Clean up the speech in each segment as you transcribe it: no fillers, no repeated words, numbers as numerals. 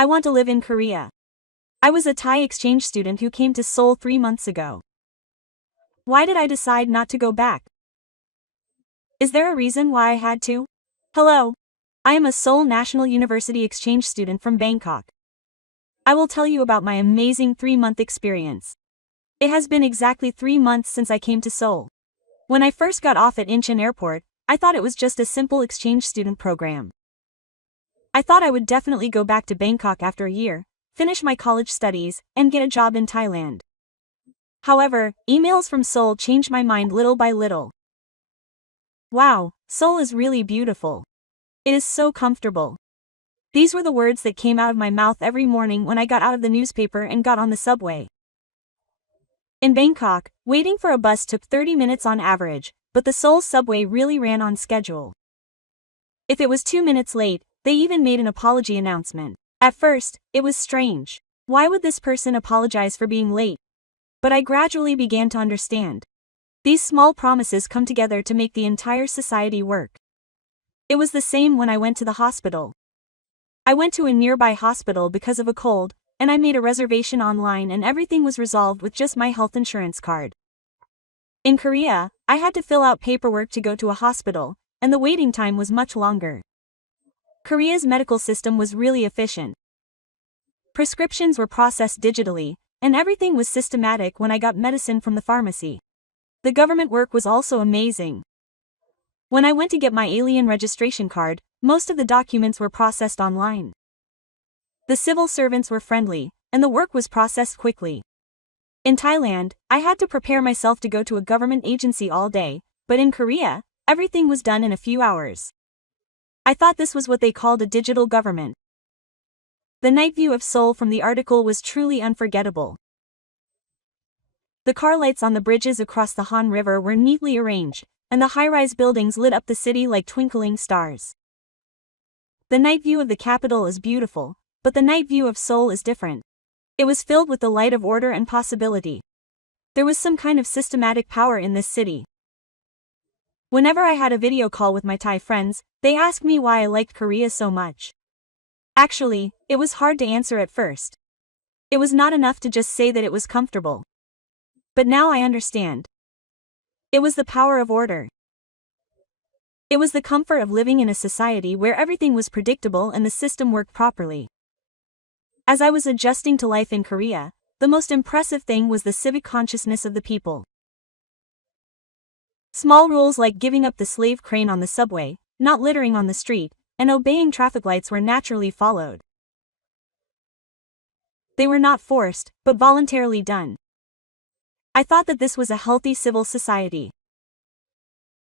I want to live in Korea. I was a Thai exchange student who came to Seoul 3 months ago. Why did I decide not to go back? Is there a reason why I had to? Hello. I am a Seoul National University exchange student from Bangkok. I will tell you about my amazing 3-month experience. It has been exactly 3 months since I came to Seoul. When I first got off at Incheon Airport, I thought it was just a simple exchange student program. I thought I would definitely go back to Bangkok after a year, finish my college studies, and get a job in Thailand. However, emails from Seoul changed my mind little by little. Wow, Seoul is really beautiful. It is so comfortable. These were the words that came out of my mouth every morning when I got out of the newspaper and got on the subway. In Bangkok, waiting for a bus took 30 minutes on average, but the Seoul subway really ran on schedule. If it was 2 minutes late, they even made an apology announcement. At first, it was strange. Why would this person apologize for being late? But I gradually began to understand. These small promises come together to make the entire society work. It was the same when I went to the hospital. I went to a nearby hospital because of a cold, and I made a reservation online and everything was resolved with just my health insurance card. In Korea, I had to fill out paperwork to go to a hospital, and the waiting time was much longer. Korea's medical system was really efficient. Prescriptions were processed digitally, and everything was systematic when I got medicine from the pharmacy. The government work was also amazing. When I went to get my alien registration card, most of the documents were processed online. The civil servants were friendly, and the work was processed quickly. In Thailand, I had to prepare myself to go to a government agency all day, but in Korea, everything was done in a few hours. I thought this was what they called a digital government. The night view of Seoul from the article was truly unforgettable. The car lights on the bridges across the Han River were neatly arranged, and the high-rise buildings lit up the city like twinkling stars. The night view of the capital is beautiful, but the night view of Seoul is different. It was filled with the light of order and possibility. There was some kind of systematic power in this city. Whenever I had a video call with my Thai friends, they asked me why I liked Korea so much. Actually, it was hard to answer at first. It was not enough to just say that it was comfortable. But now I understand. It was the power of order. It was the comfort of living in a society where everything was predictable and the system worked properly. As I was adjusting to life in Korea, the most impressive thing was the civic consciousness of the people. Small rules like giving up the slave crane on the subway, not littering on the street, and obeying traffic lights were naturally followed. They were not forced, but voluntarily done. I thought that this was a healthy civil society.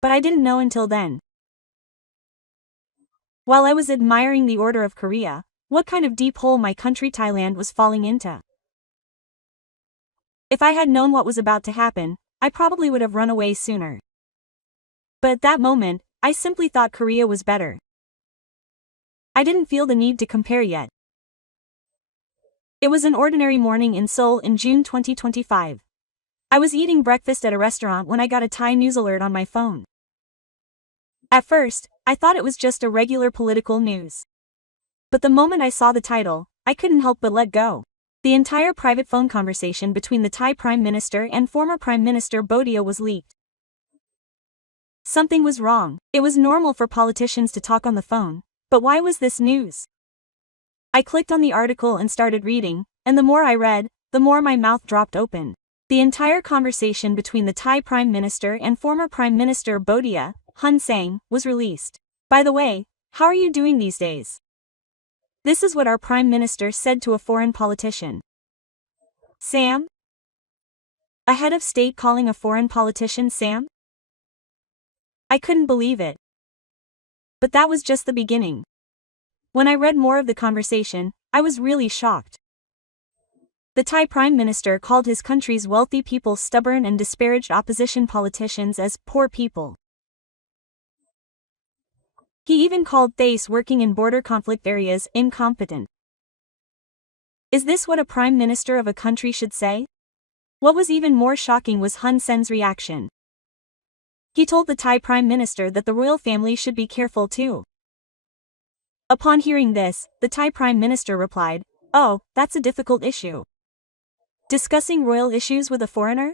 But I didn't know until then. While I was admiring the order of Korea, what kind of deep hole my country Thailand was falling into. If I had known what was about to happen, I probably would have run away sooner. But at that moment, I simply thought Korea was better. I didn't feel the need to compare yet. It was an ordinary morning in Seoul in June 2025. I was eating breakfast at a restaurant when I got a Thai news alert on my phone. At first, I thought it was just a regular political news. But the moment I saw the title, I couldn't help but let go. The entire private phone conversation between the Thai Prime Minister and former Prime Minister Bodhia was leaked. Something was wrong. It was normal for politicians to talk on the phone, but why was this news? I clicked on the article and started reading, and the more I read, the more my mouth dropped open. The entire conversation between the Thai Prime Minister and former Prime Minister Bodhia, Hun Sen, was released. By the way, how are you doing these days? This is what our Prime Minister said to a foreign politician. Sam? A head of state calling a foreign politician Sam? I couldn't believe it. But that was just the beginning. When I read more of the conversation, I was really shocked. The Thai Prime Minister called his country's wealthy people stubborn and disparaged opposition politicians as poor people. He even called Thais working in border conflict areas incompetent. Is this what a Prime Minister of a country should say? What was even more shocking was Hun Sen's reaction. He told the Thai Prime Minister that the royal family should be careful too. Upon hearing this, the Thai Prime Minister replied, "Oh, that's a difficult issue. Discussing royal issues with a foreigner?"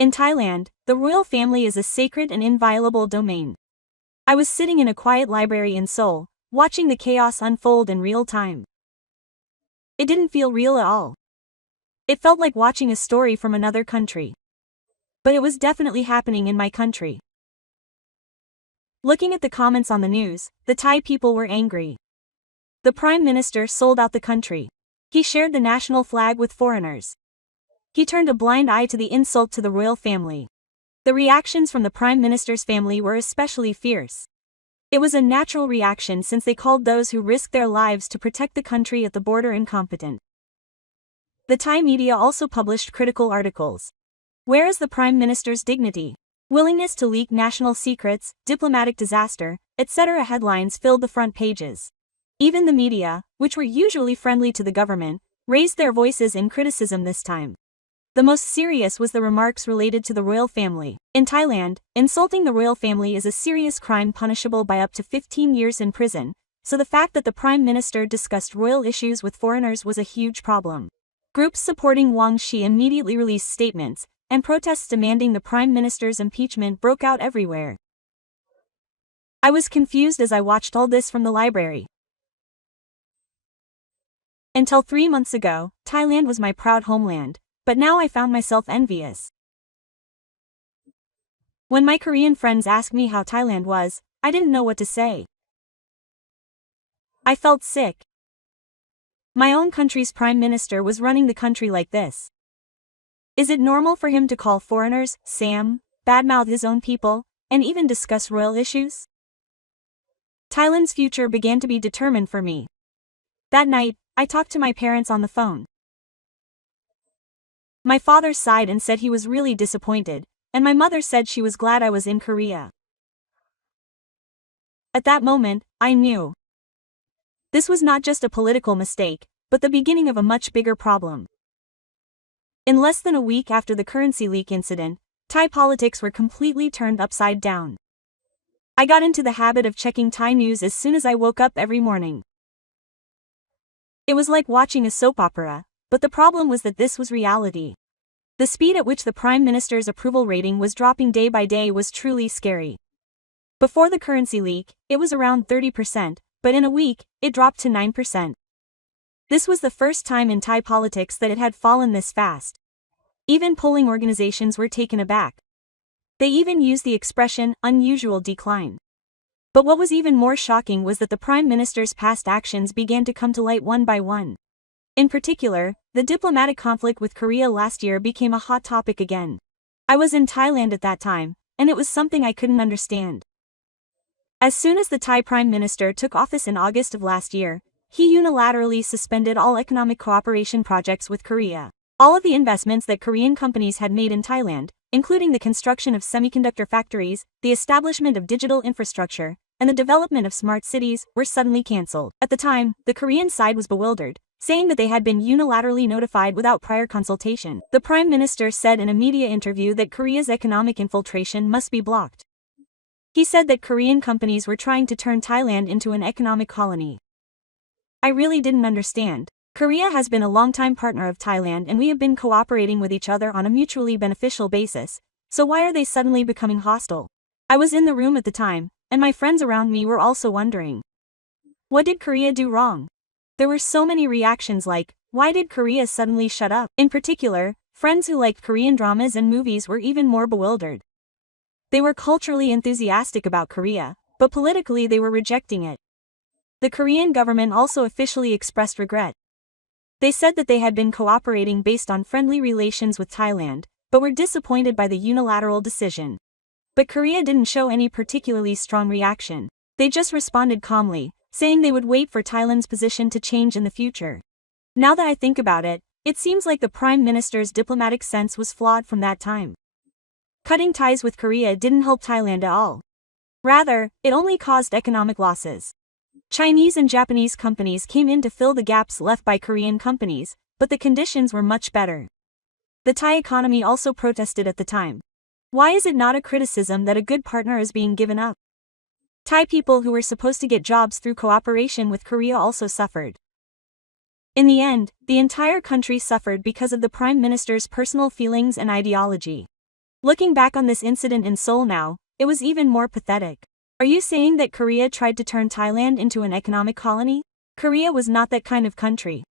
In Thailand, the royal family is a sacred and inviolable domain. I was sitting in a quiet library in Seoul, watching the chaos unfold in real time. It didn't feel real at all. It felt like watching a story from another country. But it was definitely happening in my country. Looking at the comments on the news, the Thai people were angry. The Prime Minister sold out the country. He shared the national flag with foreigners. He turned a blind eye to the insult to the royal family. The reactions from the Prime Minister's family were especially fierce. It was a natural reaction since they called those who risked their lives to protect the country at the border incompetent. The Thai media also published critical articles. Where is the Prime Minister's dignity? Willingness to leak national secrets, diplomatic disaster, etc. headlines filled the front pages. Even the media, which were usually friendly to the government, raised their voices in criticism this time. The most serious was the remarks related to the royal family. In Thailand, insulting the royal family is a serious crime punishable by up to 15 years in prison, so the fact that the Prime Minister discussed royal issues with foreigners was a huge problem. Groups supporting Wang Shi immediately released statements, and protests demanding the Prime Minister's impeachment broke out everywhere. I was confused as I watched all this from the library. Until 3 months ago, Thailand was my proud homeland, but now I found myself envious. When my Korean friends asked me how Thailand was, I didn't know what to say. I felt sick. My own country's Prime Minister was running the country like this. Is it normal for him to call foreigners Sam, badmouth his own people, and even discuss royal issues? Thailand's future began to be determined for me. That night, I talked to my parents on the phone. My father sighed and said he was really disappointed, and my mother said she was glad I was in Korea. At that moment, I knew. This was not just a political mistake, but the beginning of a much bigger problem. In less than a week after the currency leak incident, Thai politics were completely turned upside down. I got into the habit of checking Thai news as soon as I woke up every morning. It was like watching a soap opera, but the problem was that this was reality. The speed at which the Prime Minister's approval rating was dropping day by day was truly scary. Before the currency leak, it was around 30%, but in a week, it dropped to 9%. This was the first time in Thai politics that it had fallen this fast. Even polling organizations were taken aback. They even used the expression, unusual decline. But what was even more shocking was that the Prime Minister's past actions began to come to light one by one. In particular, the diplomatic conflict with Korea last year became a hot topic again. I was in Thailand at that time, and it was something I couldn't understand. As soon as the Thai Prime Minister took office in August of last year, he unilaterally suspended all economic cooperation projects with Korea. All of the investments that Korean companies had made in Thailand, including the construction of semiconductor factories, the establishment of digital infrastructure, and the development of smart cities, were suddenly cancelled. At the time, the Korean side was bewildered, saying that they had been unilaterally notified without prior consultation. The Prime Minister said in a media interview that Korea's economic infiltration must be blocked. He said that Korean companies were trying to turn Thailand into an economic colony. I really didn't understand. Korea has been a longtime partner of Thailand and we have been cooperating with each other on a mutually beneficial basis, so why are they suddenly becoming hostile? I was in the room at the time, and my friends around me were also wondering. What did Korea do wrong? There were so many reactions like, why did Korea suddenly shut up? In particular, friends who liked Korean dramas and movies were even more bewildered. They were culturally enthusiastic about Korea, but politically they were rejecting it. The Korean government also officially expressed regret. They said that they had been cooperating based on friendly relations with Thailand, but were disappointed by the unilateral decision. But Korea didn't show any particularly strong reaction. They just responded calmly, saying they would wait for Thailand's position to change in the future. Now that I think about it, it seems like the Prime Minister's diplomatic sense was flawed from that time. Cutting ties with Korea didn't help Thailand at all. Rather, it only caused economic losses. Chinese and Japanese companies came in to fill the gaps left by Korean companies, but the conditions were much better. The Thai economy also protested at the time. Why is it not a criticism that a good partner is being given up? Thai people who were supposed to get jobs through cooperation with Korea also suffered. In the end, the entire country suffered because of the Prime Minister's personal feelings and ideology. Looking back on this incident in Seoul now, it was even more pathetic. Are you saying that Korea tried to turn Thailand into an economic colony? Korea was not that kind of country.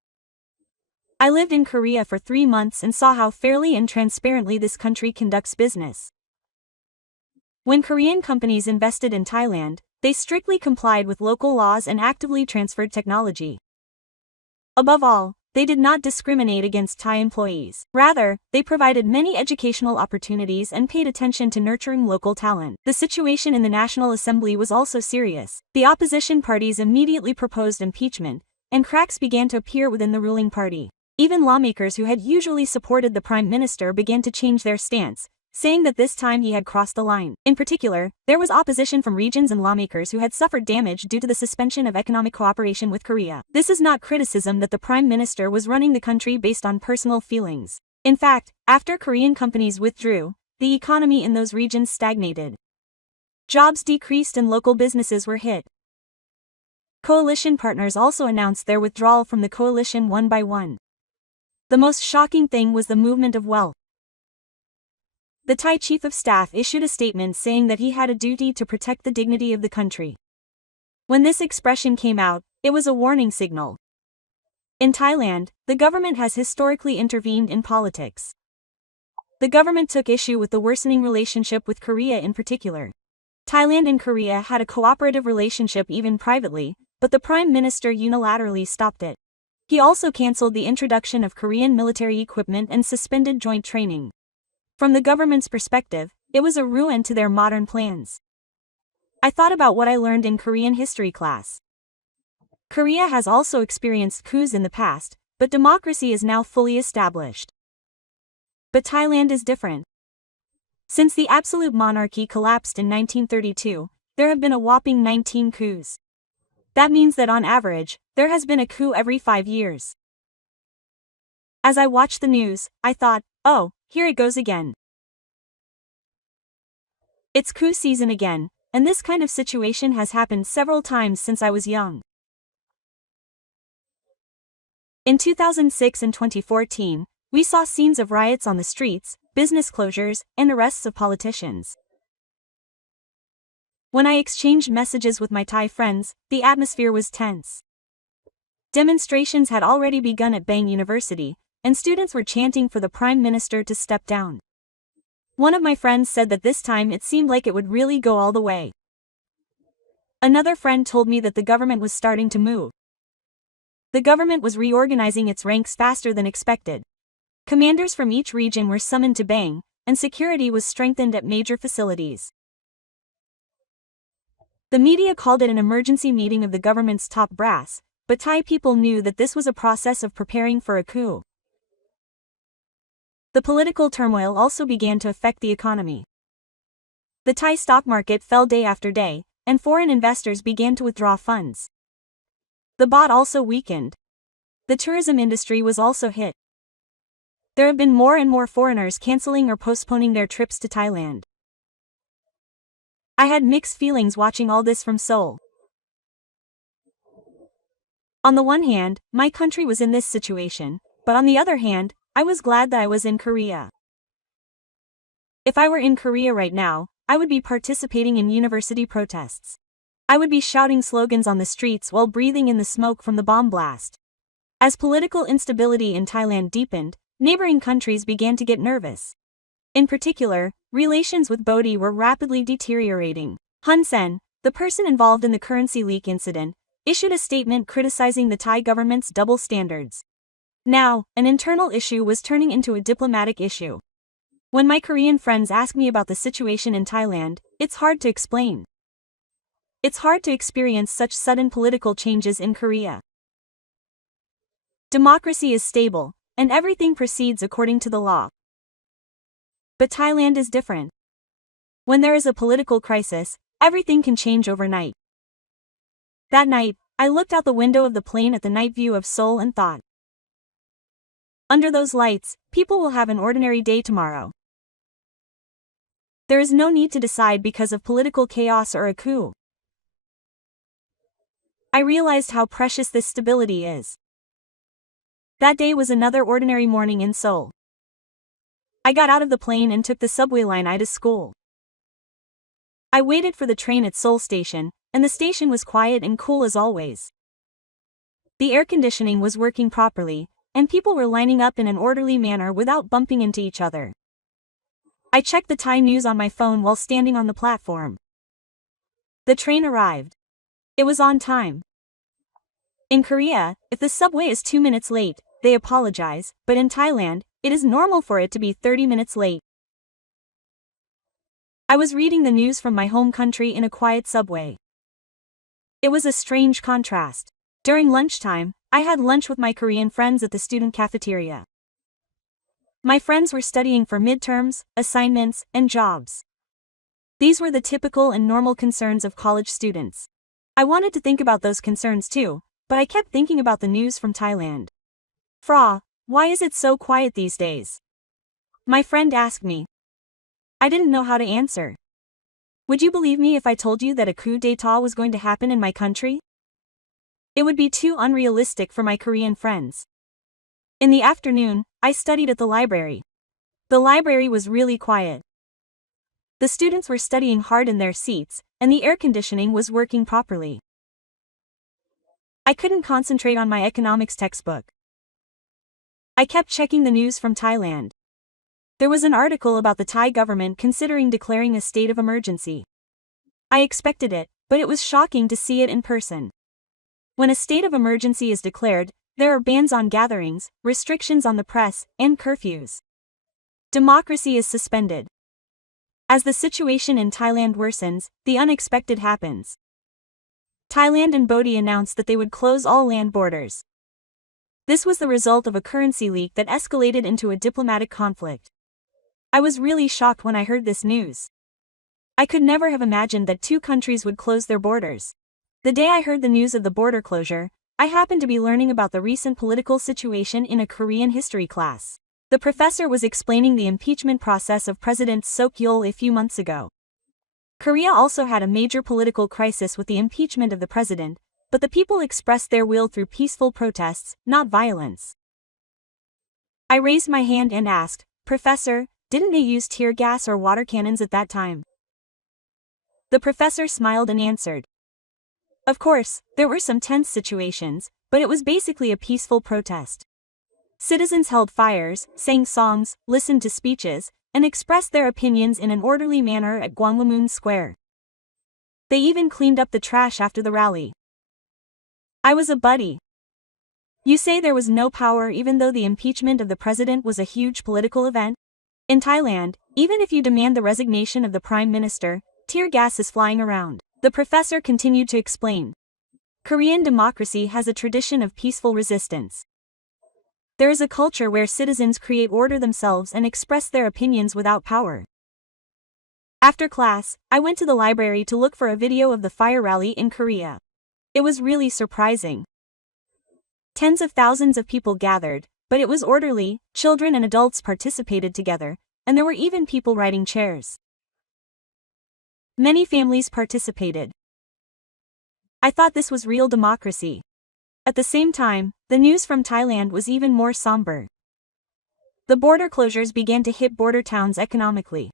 I lived in Korea for 3 months and saw how fairly and transparently this country conducts business. When Korean companies invested in Thailand, they strictly complied with local laws and actively transferred technology. Above all, they did not discriminate against Thai employees. Rather, they provided many educational opportunities and paid attention to nurturing local talent. The situation in the National Assembly was also serious. The opposition parties immediately proposed impeachment, and cracks began to appear within the ruling party. Even lawmakers who had usually supported the Prime Minister began to change their stance, saying that this time he had crossed the line. In particular, there was opposition from regions and lawmakers who had suffered damage due to the suspension of economic cooperation with Korea. This is not criticism that the Prime Minister was running the country based on personal feelings. In fact, after Korean companies withdrew, the economy in those regions stagnated. Jobs decreased and local businesses were hit. Coalition partners also announced their withdrawal from the coalition one by one. The most shocking thing was the movement of wealth. The Thai chief of staff issued a statement saying that he had a duty to protect the dignity of the country. When this expression came out, it was a warning signal. In Thailand, the government has historically intervened in politics. The government took issue with the worsening relationship with Korea in particular. Thailand and Korea had a cooperative relationship even privately, but the Prime Minister unilaterally stopped it. He also cancelled the introduction of Korean military equipment and suspended joint training. From the government's perspective, it was a ruin to their modern plans. I thought about what I learned in Korean history class. Korea has also experienced coups in the past, but democracy is now fully established. But Thailand is different. Since the absolute monarchy collapsed in 1932, there have been a whopping 19 coups. That means that on average, there has been a coup every 5 years. As I watched the news, I thought, oh, here it goes again. It's coup season again, and this kind of situation has happened several times since I was young. In 2006 and 2014, we saw scenes of riots on the streets, business closures, and arrests of politicians. When I exchanged messages with my Thai friends, the atmosphere was tense. Demonstrations had already begun at Bang University, and students were chanting for the Prime Minister to step down. One of my friends said that this time it seemed like it would really go all the way. Another friend told me that the government was starting to move. The government was reorganizing its ranks faster than expected. Commanders from each region were summoned to Bang, and security was strengthened at major facilities. The media called it an emergency meeting of the government's top brass, but Thai people knew that this was a process of preparing for a coup. The political turmoil also began to affect the economy. The Thai stock market fell day after day, and foreign investors began to withdraw funds. The baht also weakened. The tourism industry was also hit. There have been more and more foreigners canceling or postponing their trips to Thailand. I had mixed feelings watching all this from Seoul. On the one hand, my country was in this situation, but on the other hand, I was glad that I was in Korea. If I were in Korea right now, I would be participating in university protests. I would be shouting slogans on the streets while breathing in the smoke from the bomb blast. As political instability in Thailand deepened, neighboring countries began to get nervous. In particular, relations with Bodhi were rapidly deteriorating. Hun Sen, the person involved in the currency leak incident, issued a statement criticizing the Thai government's double standards. Now, an internal issue was turning into a diplomatic issue. When my Korean friends ask me about the situation in Thailand, it's hard to explain. It's hard to experience such sudden political changes in Korea. Democracy is stable, and everything proceeds according to the law. But Thailand is different. When there is a political crisis, everything can change overnight. That night, I looked out the window of the plane at the night view of Seoul and thought, under those lights, people will have an ordinary day tomorrow. There is no need to decide because of political chaos or a coup. I realized how precious this stability is. That day was another ordinary morning in Seoul. I got out of the plane and took the subway line to school. I waited for the train at Seoul Station, and the station was quiet and cool as always. The air conditioning was working properly, and people were lining up in an orderly manner without bumping into each other. I checked the Thai news on my phone while standing on the platform. The train arrived. It was on time. In Korea, if the subway is 2 minutes late, they apologize, but in Thailand, it is normal for it to be 30 minutes late. I was reading the news from my home country in a quiet subway. It was a strange contrast. During lunchtime, I had lunch with my Korean friends at the student cafeteria. My friends were studying for midterms, assignments, and jobs. These were the typical and normal concerns of college students. I wanted to think about those concerns too, but I kept thinking about the news from Thailand. Fra, why is it so quiet these days? My friend asked me. I didn't know how to answer. Would you believe me if I told you that a coup d'état was going to happen in my country? It would be too unrealistic for my Korean friends. In the afternoon, I studied at the library. The library was really quiet. The students were studying hard in their seats, and the air conditioning was working properly. I couldn't concentrate on my economics textbook. I kept checking the news from Thailand. There was an article about the Thai government considering declaring a state of emergency. I expected it, but it was shocking to see it in person. When a state of emergency is declared, there are bans on gatherings, restrictions on the press, and curfews. Democracy is suspended. As the situation in Thailand worsens, the unexpected happens. Thailand and Bodhi announced that they would close all land borders. This was the result of a currency leak that escalated into a diplomatic conflict. I was really shocked when I heard this news. I could never have imagined that two countries would close their borders. The day I heard the news of the border closure, I happened to be learning about the recent political situation in a Korean history class. The professor was explaining the impeachment process of President Seok-yeol a few months ago. Korea also had a major political crisis with the impeachment of the president, but the people expressed their will through peaceful protests, not violence. I raised my hand and asked, "Professor, didn't they use tear gas or water cannons at that time?" The professor smiled and answered. Of course, there were some tense situations, but it was basically a peaceful protest. Citizens held fires, sang songs, listened to speeches, and expressed their opinions in an orderly manner at Gwanghwamun Square. They even cleaned up the trash after the rally. I was a buddy. You say there was no power even though the impeachment of the president was a huge political event? In Thailand, even if you demand the resignation of the prime minister, tear gas is flying around. The professor continued to explain. Korean democracy has a tradition of peaceful resistance. There is a culture where citizens create order themselves and express their opinions without power. After class, I went to the library to look for a video of the fire rally in Korea. It was really surprising. Tens of thousands of people gathered, but it was orderly, children and adults participated together, and there were even people riding chairs. Many families participated. I thought this was real democracy. At the same time, the news from Thailand was even more somber. The border closures began to hit border towns economically.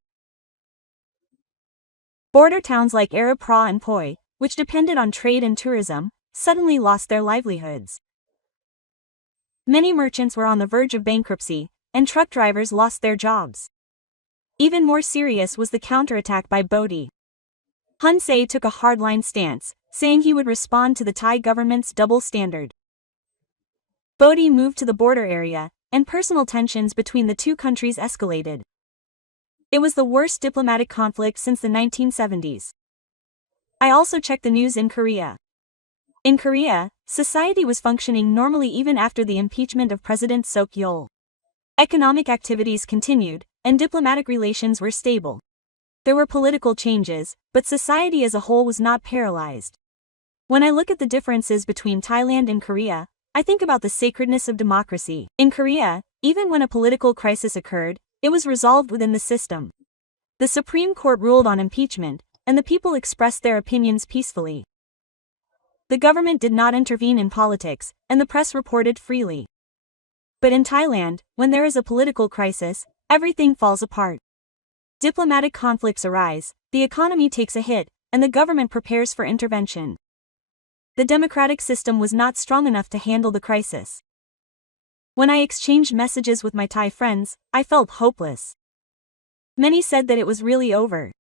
Border towns like Arapra and Poi, which depended on trade and tourism, suddenly lost their livelihoods. Many merchants were on the verge of bankruptcy, and truck drivers lost their jobs. Even more serious was the counterattack by Bodhi. Hun Se took a hardline stance, saying he would respond to the Thai government's double standard. Bodhi moved to the border area, and personal tensions between the two countries escalated. It was the worst diplomatic conflict since the 1970s. I also checked the news in Korea. In Korea, society was functioning normally even after the impeachment of President Seok-yeol. Economic activities continued, and diplomatic relations were stable. There were political changes, but society as a whole was not paralyzed. When I look at the differences between Thailand and Korea, I think about the sacredness of democracy. In Korea, even when a political crisis occurred, it was resolved within the system. The Supreme Court ruled on impeachment, and the people expressed their opinions peacefully. the government did not intervene in politics, and the press reported freely. But in Thailand, when there is a political crisis, everything falls apart. Diplomatic conflicts arise, the economy takes a hit, and the government prepares for intervention. The democratic system was not strong enough to handle the crisis. When I exchanged messages with my Thai friends, I felt hopeless. Many said that it was really over.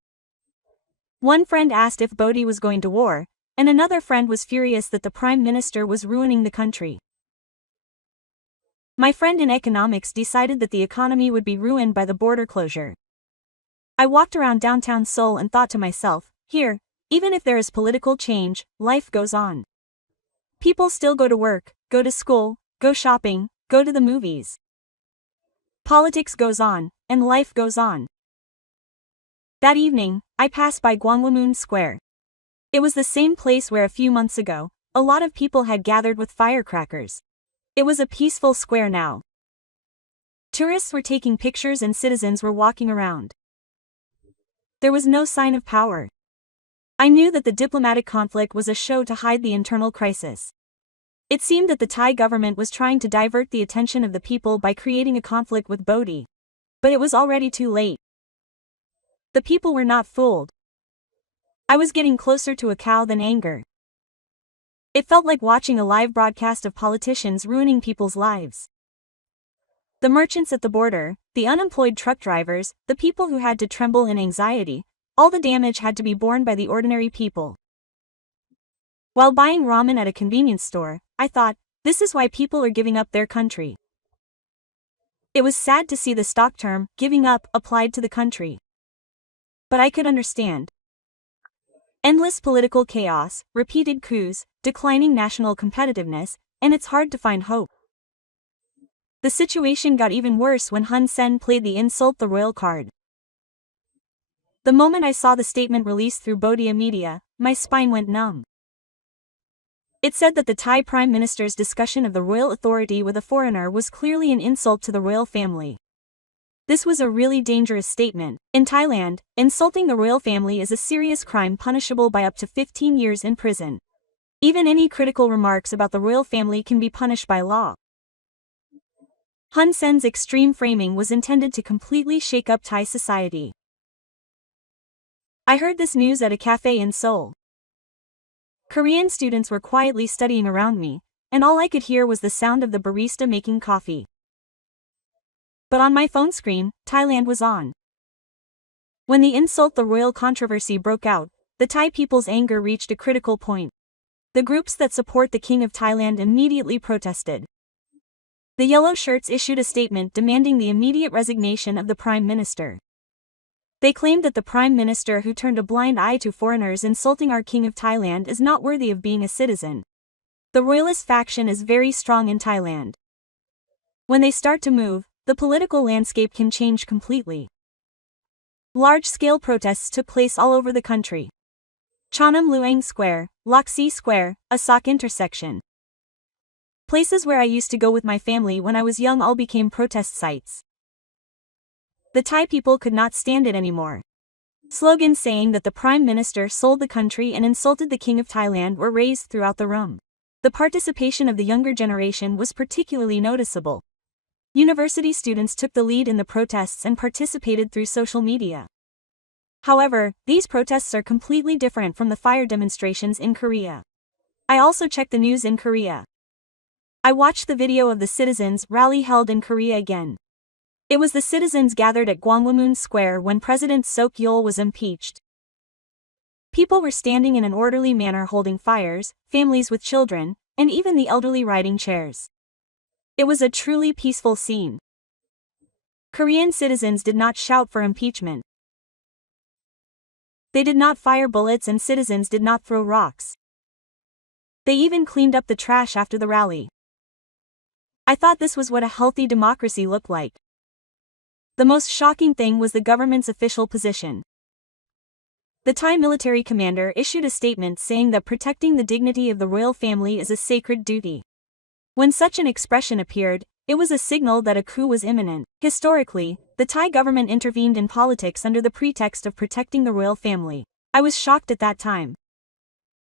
One friend asked if Bodhi was going to war, and another friend was furious that the Prime Minister was ruining the country. My friend in economics decided that the economy would be ruined by the border closure. I walked around downtown Seoul and thought to myself, here, even if there is political change, life goes on. People still go to work, go to school, go shopping, go to the movies. Politics goes on, and life goes on. That evening, I passed by Gwanghwamun Square. It was the same place where a few months ago, a lot of people had gathered with firecrackers. It was a peaceful square now. Tourists were taking pictures and citizens were walking around. There was no sign of power. I knew that the diplomatic conflict was a show to hide the internal crisis. It seemed that the Thai government was trying to divert the attention of the people by creating a conflict with Bodhi. But it was already too late. The people were not fooled. I was getting closer to a cow than anger. It felt like watching a live broadcast of politicians ruining people's lives. The merchants at the border, the unemployed truck drivers, the people who had to tremble in anxiety, all the damage had to be borne by the ordinary people. While buying ramen at a convenience store, I thought, this is why people are giving up their country. It was sad to see the stock term, giving up, applied to the country. But I could understand. Endless political chaos, repeated coups, declining national competitiveness, and it's hard to find hope. The situation got even worse when Hun Sen played the insult the royal card. The moment I saw the statement released through Bodhi media, my spine went numb. It said that the Thai Prime Minister's discussion of the royal authority with a foreigner was clearly an insult to the royal family. This was a really dangerous statement. In Thailand, insulting the royal family is a serious crime punishable by up to 15 years in prison. Even any critical remarks about the royal family can be punished by law. Hun Sen's extreme framing was intended to completely shake up Thai society. I heard this news at a cafe in Seoul. Korean students were quietly studying around me, and all I could hear was the sound of the barista making coffee. But on my phone screen, Thailand was on. When the insult the royal controversy broke out, the Thai people's anger reached a critical point. The groups that support the King of Thailand immediately protested. The Yellow Shirts issued a statement demanding the immediate resignation of the Prime Minister. They claimed that the Prime Minister who turned a blind eye to foreigners insulting our King of Thailand is not worthy of being a citizen. The royalist faction is very strong in Thailand. When they start to move, the political landscape can change completely. Large-scale protests took place all over the country. Chonam Luang Square, Loxi Square, Asak intersection. Places where I used to go with my family when I was young all became protest sites. The Thai people could not stand it anymore. Slogans saying that the Prime Minister sold the country and insulted the King of Thailand were raised throughout the room. The participation of the younger generation was particularly noticeable. University students took the lead in the protests and participated through social media. However, these protests are completely different from the fire demonstrations in Korea. I also checked the news in Korea. I watched the video of the citizens' rally held in Korea again. It was the citizens gathered at Gwanghwamun Square when President Seok-yeol was impeached. People were standing in an orderly manner holding fires, families with children, and even the elderly riding chairs. It was a truly peaceful scene. Korean citizens did not shout for impeachment. They did not fire bullets and citizens did not throw rocks. They even cleaned up the trash after the rally. I thought this was what a healthy democracy looked like. The most shocking thing was the government's official position. The Thai military commander issued a statement saying that protecting the dignity of the royal family is a sacred duty. When such an expression appeared, it was a signal that a coup was imminent. Historically, the Thai government intervened in politics under the pretext of protecting the royal family. I was shocked at that time.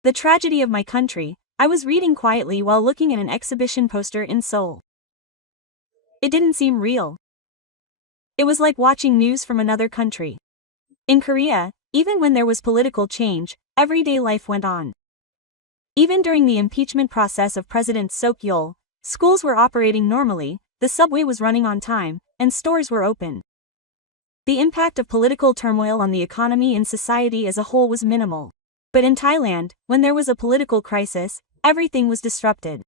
The tragedy of my country, I was reading quietly while looking at an exhibition poster in Seoul. It didn't seem real. It was like watching news from another country. In Korea, even when there was political change, everyday life went on. Even during the impeachment process of President Seok-yeol, schools were operating normally, the subway was running on time, and stores were open. The impact of political turmoil on the economy and society as a whole was minimal. But in Thailand, when there was a political crisis, everything was disrupted.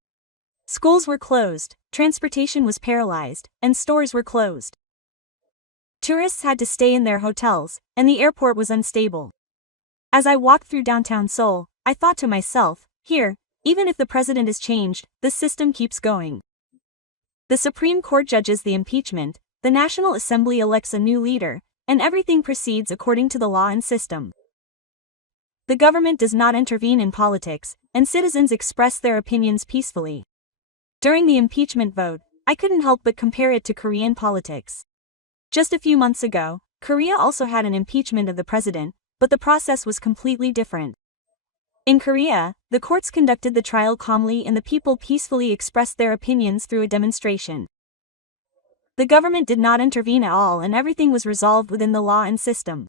Schools were closed, transportation was paralyzed, and stores were closed. Tourists had to stay in their hotels, and the airport was unstable. As I walked through downtown Seoul, I thought to myself, here, even if the president is changed, the system keeps going. The Supreme Court judges the impeachment, the National Assembly elects a new leader, and everything proceeds according to the law and system. The government does not intervene in politics, and citizens express their opinions peacefully. During the impeachment vote, I couldn't help but compare it to Korean politics. Just a few months ago, Korea also had an impeachment of the president, but the process was completely different. In Korea, the courts conducted the trial calmly and the people peacefully expressed their opinions through a demonstration. The government did not intervene at all and everything was resolved within the law and system.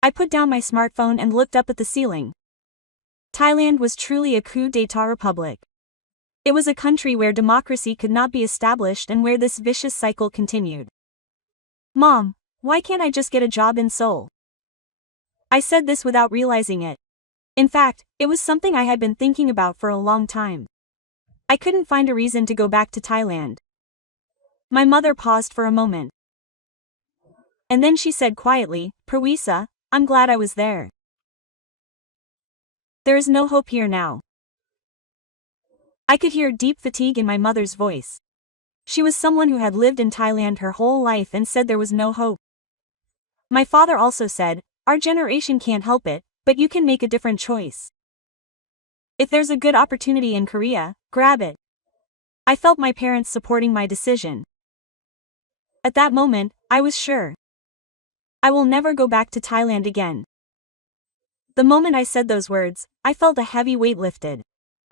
I put down my smartphone and looked up at the ceiling. Thailand was truly a coup d'état republic. It was a country where democracy could not be established and where this vicious cycle continued. Mom, why can't I just get a job in Seoul? I said this without realizing it. In fact, it was something I had been thinking about for a long time. I couldn't find a reason to go back to Thailand. My mother paused for a moment. And then she said quietly, Parwisa, I'm glad I was there. There is no hope here now. I could hear deep fatigue in my mother's voice. She was someone who had lived in Thailand her whole life and said there was no hope. My father also said, our generation can't help it, but you can make a different choice. If there's a good opportunity in Korea, grab it. I felt my parents supporting my decision. At that moment, I was sure. I will never go back to Thailand again. The moment I said those words, I felt a heavy weight lifted.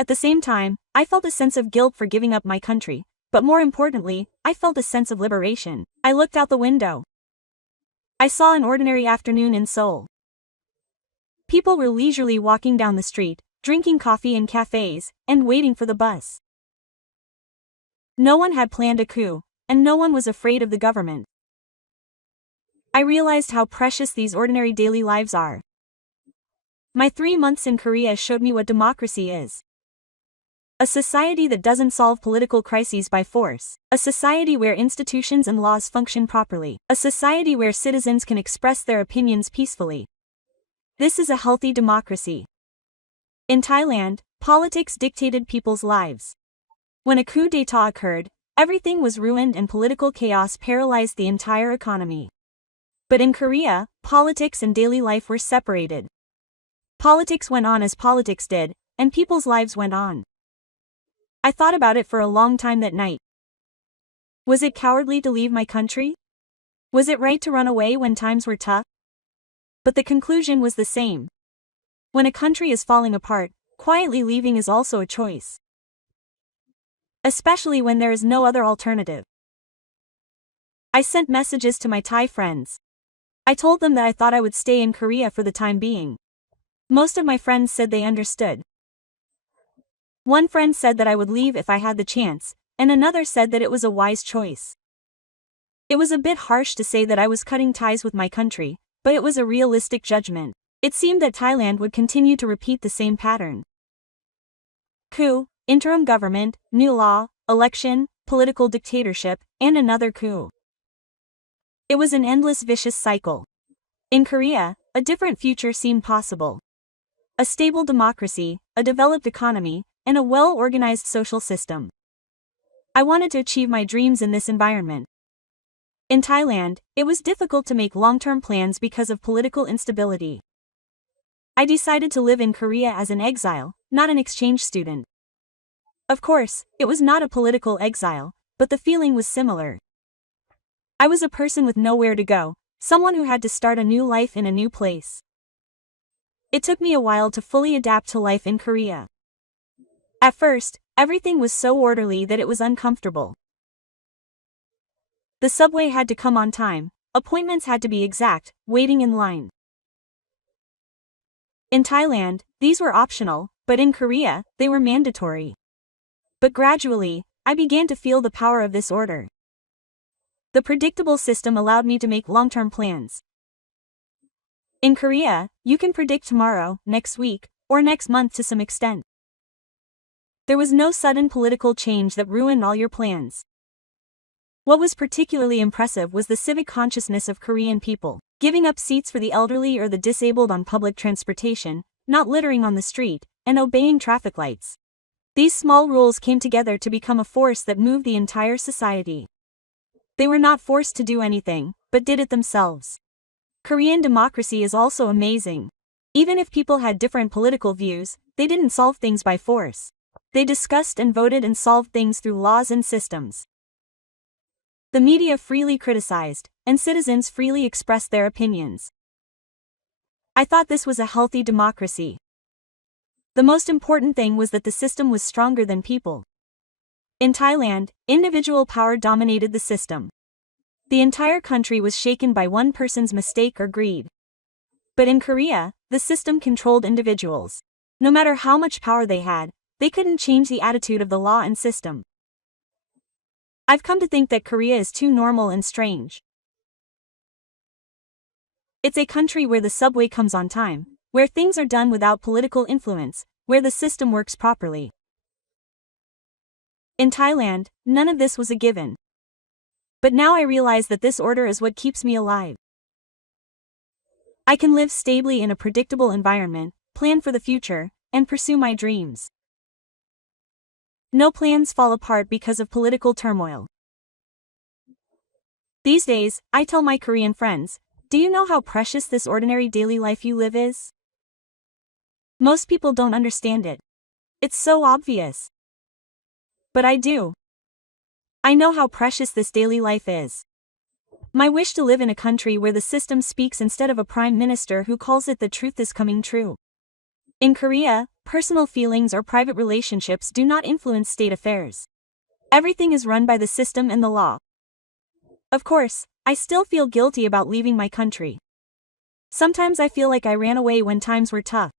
At the same time, I felt a sense of guilt for giving up my country, but more importantly, I felt a sense of liberation. I looked out the window. I saw an ordinary afternoon in Seoul. People were leisurely walking down the street, drinking coffee in cafes, and waiting for the bus. No one had planned a coup, and no one was afraid of the government. I realized how precious these ordinary daily lives are. My 3 months in Korea showed me what democracy is. A society that doesn't solve political crises by force. A society where institutions and laws function properly. A society where citizens can express their opinions peacefully. This is a healthy democracy. In Thailand, politics dictated people's lives. When a coup d'état occurred, everything was ruined and political chaos paralyzed the entire economy. But in Korea, politics and daily life were separated. Politics went on as politics did, and people's lives went on. I thought about it for a long time that night. Was it cowardly to leave my country? Was it right to run away when times were tough? But the conclusion was the same. When a country is falling apart, quietly leaving is also a choice. Especially when there is no other alternative. I sent messages to my Thai friends. I told them that I thought I would stay in Korea for the time being. Most of my friends said they understood. One friend said that I would leave if I had the chance, and another said that it was a wise choice. It was a bit harsh to say that I was cutting ties with my country, but it was a realistic judgment. It seemed that Thailand would continue to repeat the same pattern. Coup, interim government, new law, election, political dictatorship, and another coup. It was an endless vicious cycle. In Korea, a different future seemed possible. A stable democracy, a developed economy, and a well-organized social system. I wanted to achieve my dreams in this environment. In Thailand, it was difficult to make long-term plans because of political instability. I decided to live in Korea as an exile, not an exchange student. Of course, it was not a political exile, but the feeling was similar. I was a person with nowhere to go, someone who had to start a new life in a new place. It took me a while to fully adapt to life in Korea. At first, everything was so orderly that it was uncomfortable. The subway had to come on time, appointments had to be exact, waiting in line. In Thailand, these were optional, but in Korea, they were mandatory. But gradually, I began to feel the power of this order. The predictable system allowed me to make long-term plans. In Korea, you can predict tomorrow, next week, or next month to some extent. There was no sudden political change that ruined all your plans. What was particularly impressive was the civic consciousness of Korean people, giving up seats for the elderly or the disabled on public transportation, not littering on the street, and obeying traffic lights. These small rules came together to become a force that moved the entire society. They were not forced to do anything, but did it themselves. Korean democracy is also amazing. Even if people had different political views, they didn't solve things by force. They discussed and voted and solved things through laws and systems. The media freely criticized, and citizens freely expressed their opinions. I thought this was a healthy democracy. The most important thing was that the system was stronger than people. In Thailand, individual power dominated the system. The entire country was shaken by one person's mistake or greed. But in Korea, the system controlled individuals. No matter how much power they had, they couldn't change the attitude of the law and system. I've come to think that Korea is too normal and strange. It's a country where the subway comes on time, where things are done without political influence, where the system works properly. In Thailand, none of this was a given. But now I realize that this order is what keeps me alive. I can live stably in a predictable environment, plan for the future, and pursue my dreams. No plans fall apart because of political turmoil. These days, I tell my Korean friends, do you know how precious this ordinary daily life you live is? Most people don't understand it. It's so obvious. But I do. I know how precious this daily life is. My wish to live in a country where the system speaks instead of a prime minister who calls it the truth is coming true. In Korea, personal feelings or private relationships do not influence state affairs. Everything is run by the system and the law. Of course, I still feel guilty about leaving my country. Sometimes I feel like I ran away when times were tough.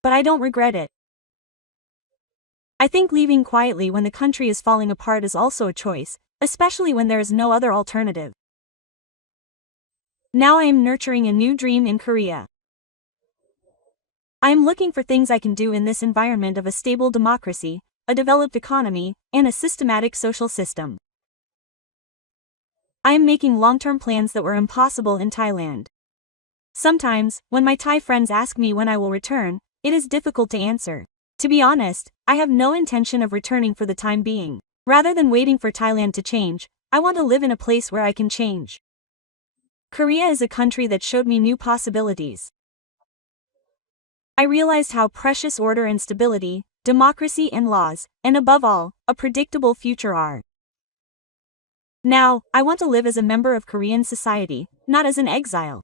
But I don't regret it. I think leaving quietly when the country is falling apart is also a choice, especially when there is no other alternative. Now I am nurturing a new dream in Korea. I am looking for things I can do in this environment of a stable democracy, a developed economy, and a systematic social system. I am making long-term plans that were impossible in Thailand. Sometimes, when my Thai friends ask me when I will return, it is difficult to answer. To be honest, I have no intention of returning for the time being. Rather than waiting for Thailand to change, I want to live in a place where I can change. Korea is a country that showed me new possibilities. I realized how precious order and stability, democracy and laws, and above all, a predictable future are. Now, I want to live as a member of Korean society, not as an exile.